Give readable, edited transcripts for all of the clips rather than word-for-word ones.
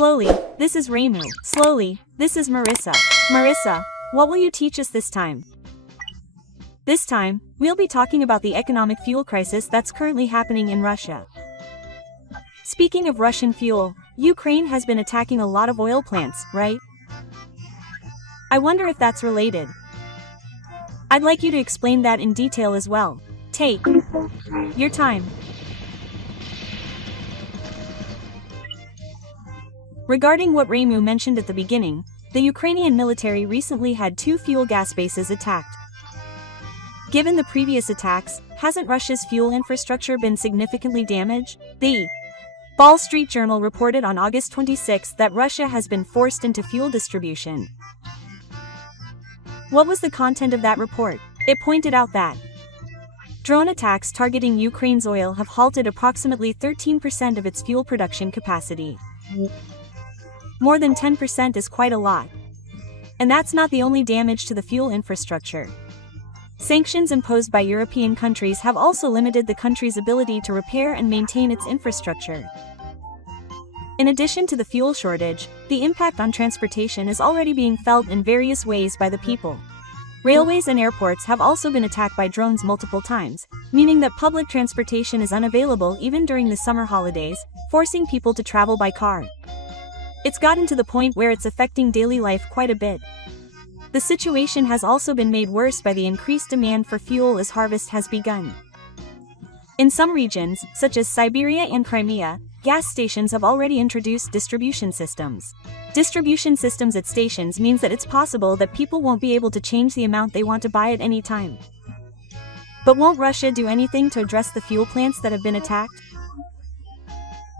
Slowly, this is Raimu. Slowly, this is Marissa. Marissa, what will you teach us this time? This time, we'll be talking about the economic fuel crisis that's currently happening in Russia. Speaking of Russian fuel, Ukraine has been attacking a lot of oil plants, right? I wonder if that's related. I'd like you to explain that in detail as well. Take your time. Regarding what Raimu mentioned at the beginning, the Ukrainian military recently had 2 fuel gas bases attacked. Given the previous attacks, hasn't Russia's fuel infrastructure been significantly damaged? The Wall Street Journal reported on August 26 that Russia has been forced into fuel distribution. What was the content of that report? It pointed out that drone attacks targeting Ukraine's oil have halted approximately 13% of its fuel production capacity. More than 10% is quite a lot. And that's not the only damage to the fuel infrastructure. Sanctions imposed by European countries have also limited the country's ability to repair and maintain its infrastructure. In addition to the fuel shortage, the impact on transportation is already being felt in various ways by the people. Railways and airports have also been attacked by drones multiple times, meaning that public transportation is unavailable even during the summer holidays, forcing people to travel by car. It's gotten to the point where it's affecting daily life quite a bit. The situation has also been made worse by the increased demand for fuel as harvest has begun. In some regions, such as Siberia and Crimea, gas stations have already introduced distribution systems. Distribution systems at stations means that it's possible that people won't be able to change the amount they want to buy at any time. But won't Russia do anything to address the fuel plants that have been attacked?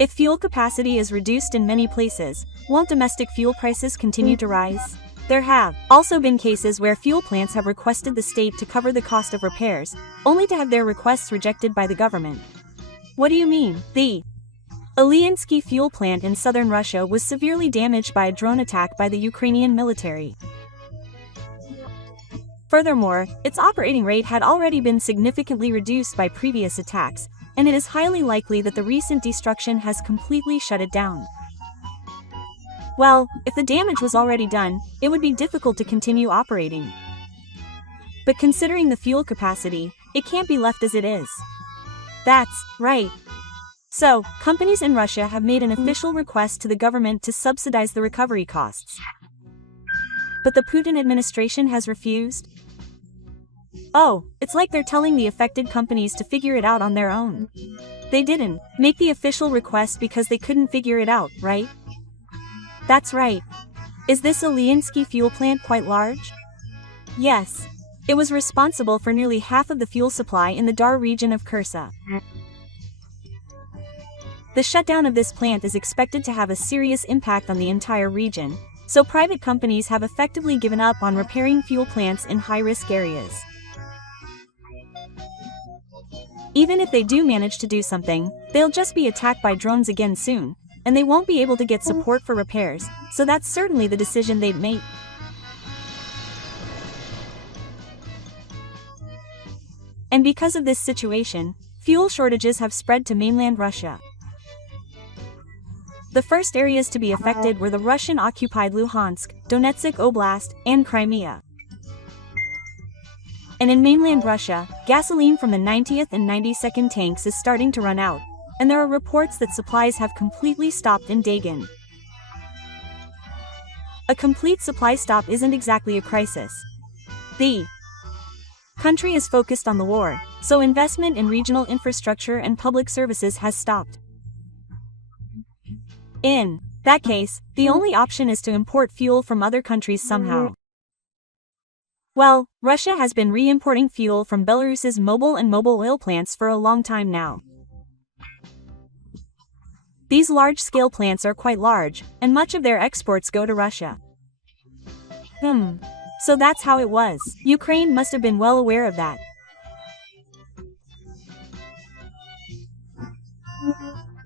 If fuel capacity is reduced in many places, won't domestic fuel prices continue to rise? There have also been cases where fuel plants have requested the state to cover the cost of repairs, only to have their requests rejected by the government. What do you mean? The Ilyinsky fuel plant in southern Russia was severely damaged by a drone attack by the Ukrainian military. Furthermore, its operating rate had already been significantly reduced by previous attacks, and it is highly likely that the recent destruction has completely shut it down. Well, if the damage was already done, it would be difficult to continue operating. But considering the fuel capacity, it can't be left as it is. That's right. So, companies in Russia have made an official request to the government to subsidize the recovery costs. But the Putin administration has refused? Oh, it's like they're telling the affected companies to figure it out on their own. They didn't make the official request because they couldn't figure it out, right? That's right. Is this Ilyinsky fuel plant quite large? Yes. It was responsible for nearly half of the fuel supply in the Dar region of Kherson. The shutdown of this plant is expected to have a serious impact on the entire region, so private companies have effectively given up on repairing fuel plants in high-risk areas. Even if they do manage to do something, they'll just be attacked by drones again soon, and they won't be able to get support for repairs, so that's certainly the decision they'd make. And because of this situation, fuel shortages have spread to mainland Russia. The first areas to be affected were the Russian-occupied Luhansk, Donetsk Oblast, and Crimea. And in mainland Russia, gasoline from the 90th and 92nd tanks is starting to run out, and there are reports that supplies have completely stopped in Dagan. A complete supply stop isn't exactly a crisis. The country is focused on the war, so investment in regional infrastructure and public services has stopped. In that case, the only option is to import fuel from other countries somehow. Well, Russia has been re-importing fuel from Belarus's mobile and mobile oil plants for a long time now. These large-scale plants are quite large, and much of their exports go to Russia. So that's how it was. Ukraine must have been well aware of that.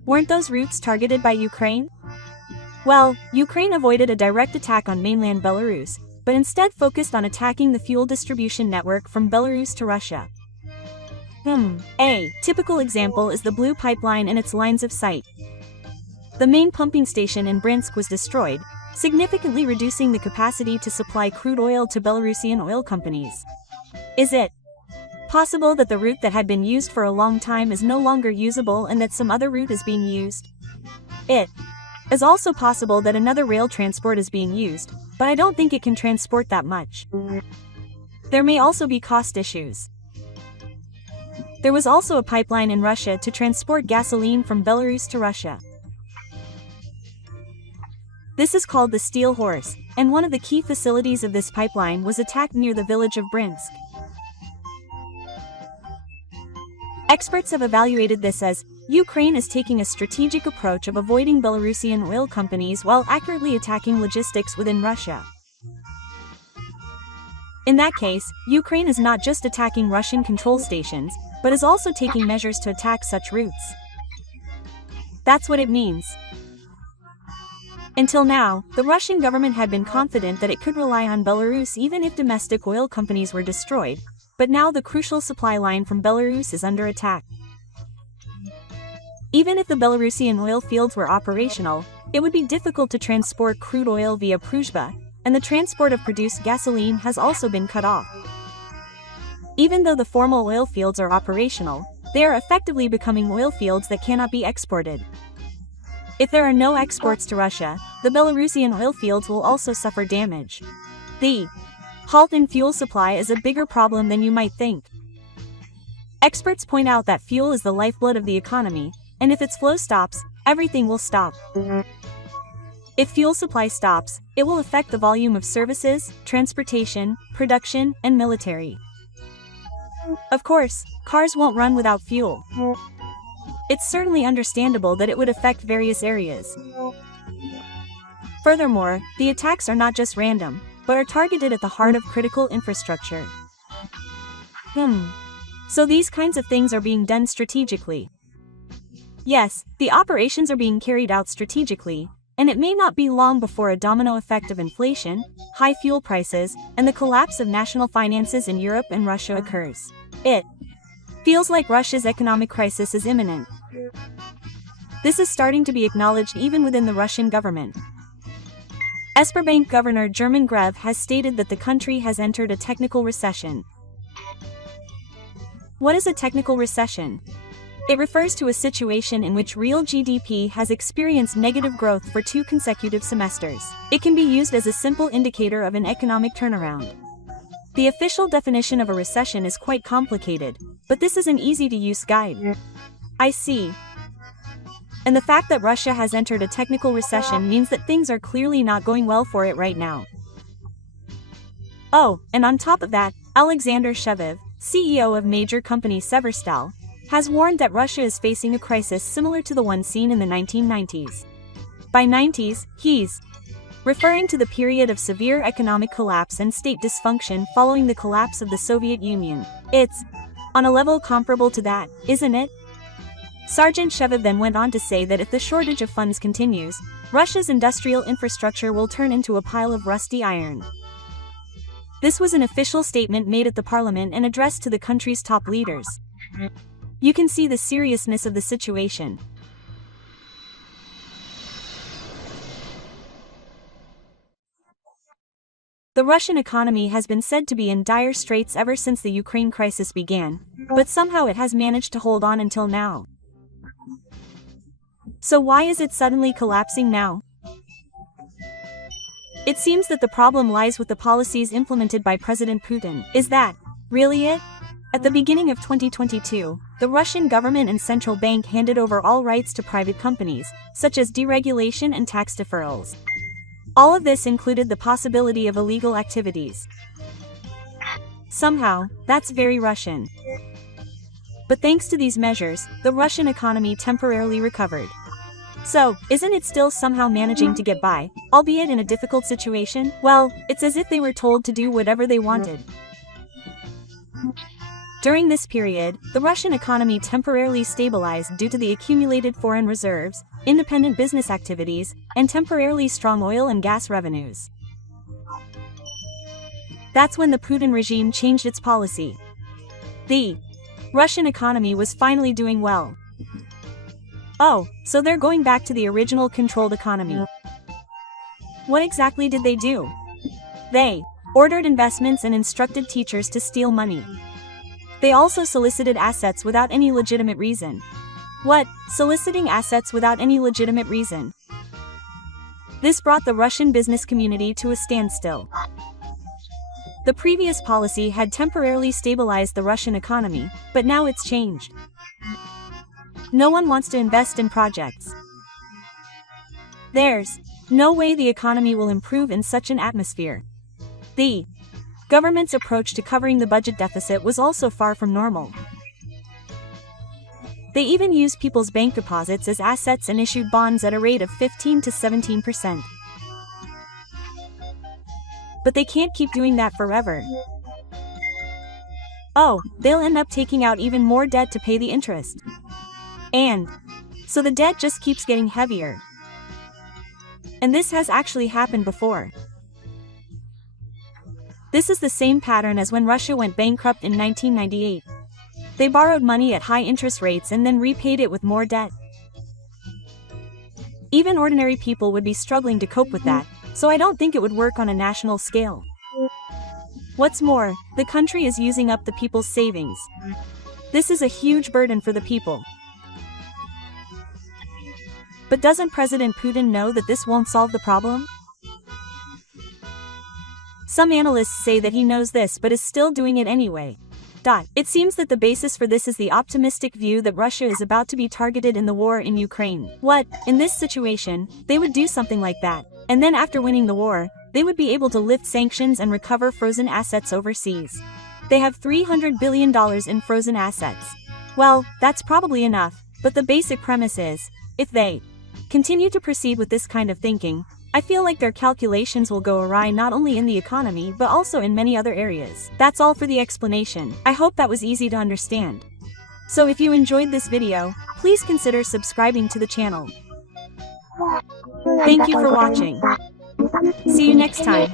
Weren't those routes targeted by Ukraine? Well, Ukraine avoided a direct attack on mainland Belarus, but instead focused on attacking the fuel distribution network from Belarus to Russia. A typical example is the Blue Pipeline and its lines of sight. The main pumping station in Bryansk was destroyed, significantly reducing the capacity to supply crude oil to Belarusian oil companies. Is it possible that the route that had been used for a long time is no longer usable and that some other route is being used? It is also possible that another rail transport is being used, but I don't think it can transport that much. There may also be cost issues. There was also a pipeline in Russia to transport gasoline from Belarus to Russia. This is called the Steel Horse, and one of the key facilities of this pipeline was attacked near the village of Bryansk. Experts have evaluated this as Ukraine is taking a strategic approach of avoiding Belarusian oil companies while accurately attacking logistics within Russia. In that case, Ukraine is not just attacking Russian control stations, but is also taking measures to attack such routes. That's what it means. Until now, the Russian government had been confident that it could rely on Belarus even if domestic oil companies were destroyed, but now the crucial supply line from Belarus is under attack. Even if the Belarusian oil fields were operational, it would be difficult to transport crude oil via Pruzhba, and the transport of produced gasoline has also been cut off. Even though the formal oil fields are operational, they are effectively becoming oil fields that cannot be exported. If there are no exports to Russia, the Belarusian oil fields will also suffer damage. The halt in fuel supply is a bigger problem than you might think. Experts point out that fuel is the lifeblood of the economy, and if its flow stops, everything will stop. If fuel supply stops, it will affect the volume of services, transportation, production, and military. Of course, cars won't run without fuel. It's certainly understandable that it would affect various areas. Furthermore, the attacks are not just random, but are targeted at the heart of critical infrastructure. So these kinds of things are being done strategically. Yes, the operations are being carried out strategically, and it may not be long before a domino effect of inflation, high fuel prices, and the collapse of national finances in Europe and Russia occurs. It feels like Russia's economic crisis is imminent. This is starting to be acknowledged even within the Russian government. Sberbank Governor German Grev has stated that the country has entered a technical recession. What is a technical recession? It refers to a situation in which real GDP has experienced negative growth for 2 consecutive semesters. It can be used as a simple indicator of an economic turnaround. The official definition of a recession is quite complicated, but this is an easy-to-use guide. I see. And the fact that Russia has entered a technical recession means that things are clearly not going well for it right now. Oh, and on top of that, Alexander Shevev, CEO of major company Severstal, has warned that Russia is facing a crisis similar to the one seen in the 1990s. By 90s, he's referring to the period of severe economic collapse and state dysfunction following the collapse of the Soviet Union. It's on a level comparable to that, isn't it? Sergeant Shevev then went on to say that if the shortage of funds continues, Russia's industrial infrastructure will turn into a pile of rusty iron. This was an official statement made at the parliament and addressed to the country's top leaders. You can see the seriousness of the situation. The Russian economy has been said to be in dire straits ever since the Ukraine crisis began, but somehow it has managed to hold on until now. So why is it suddenly collapsing now? It seems that the problem lies with the policies implemented by President Putin. Is that really it? At the beginning of 2022, the Russian government and central bank handed over all rights to private companies, such as deregulation and tax deferrals. All of this included the possibility of illegal activities. Somehow, that's very Russian. But thanks to these measures, the Russian economy temporarily recovered. So, isn't it still somehow managing to get by, albeit in a difficult situation? Well, it's as if they were told to do whatever they wanted. During this period, the Russian economy temporarily stabilized due to the accumulated foreign reserves, independent business activities, and temporarily strong oil and gas revenues. That's when the Putin regime changed its policy. The Russian economy was finally doing well. Oh, so they're going back to the original controlled economy. What exactly did they do? They ordered investments and instructed teachers to steal money. They also solicited assets without any legitimate reason. What? Soliciting assets without any legitimate reason? This brought the Russian business community to a standstill. The previous policy had temporarily stabilized the Russian economy, but now it's changed. No one wants to invest in projects. There's no way the economy will improve in such an atmosphere. The government's approach to covering the budget deficit was also far from normal. They even used people's bank deposits as assets and issued bonds at a rate of 15 to 17%. But they can't keep doing that forever. Oh, they'll end up taking out even more debt to pay the interest. And so the debt just keeps getting heavier. And this has actually happened before. This is the same pattern as when Russia went bankrupt in 1998. They borrowed money at high interest rates and then repaid it with more debt. Even ordinary people would be struggling to cope with that, so I don't think it would work on a national scale. What's more, the country is using up the people's savings. This is a huge burden for the people. But doesn't President Putin know that this won't solve the problem? Some analysts say that he knows this but is still doing it anyway. It seems that the basis for this is the optimistic view that Russia is about to be targeted in the war in Ukraine. What? In this situation, they would do something like that. And then after winning the war, they would be able to lift sanctions and recover frozen assets overseas. They have $300 billion in frozen assets. Well, that's probably enough, but the basic premise is, if they continue to proceed with this kind of thinking, I feel like their calculations will go awry not only in the economy but also in many other areas. That's all for the explanation. I hope that was easy to understand. So if you enjoyed this video, please consider subscribing to the channel. Thank you for watching. See you next time.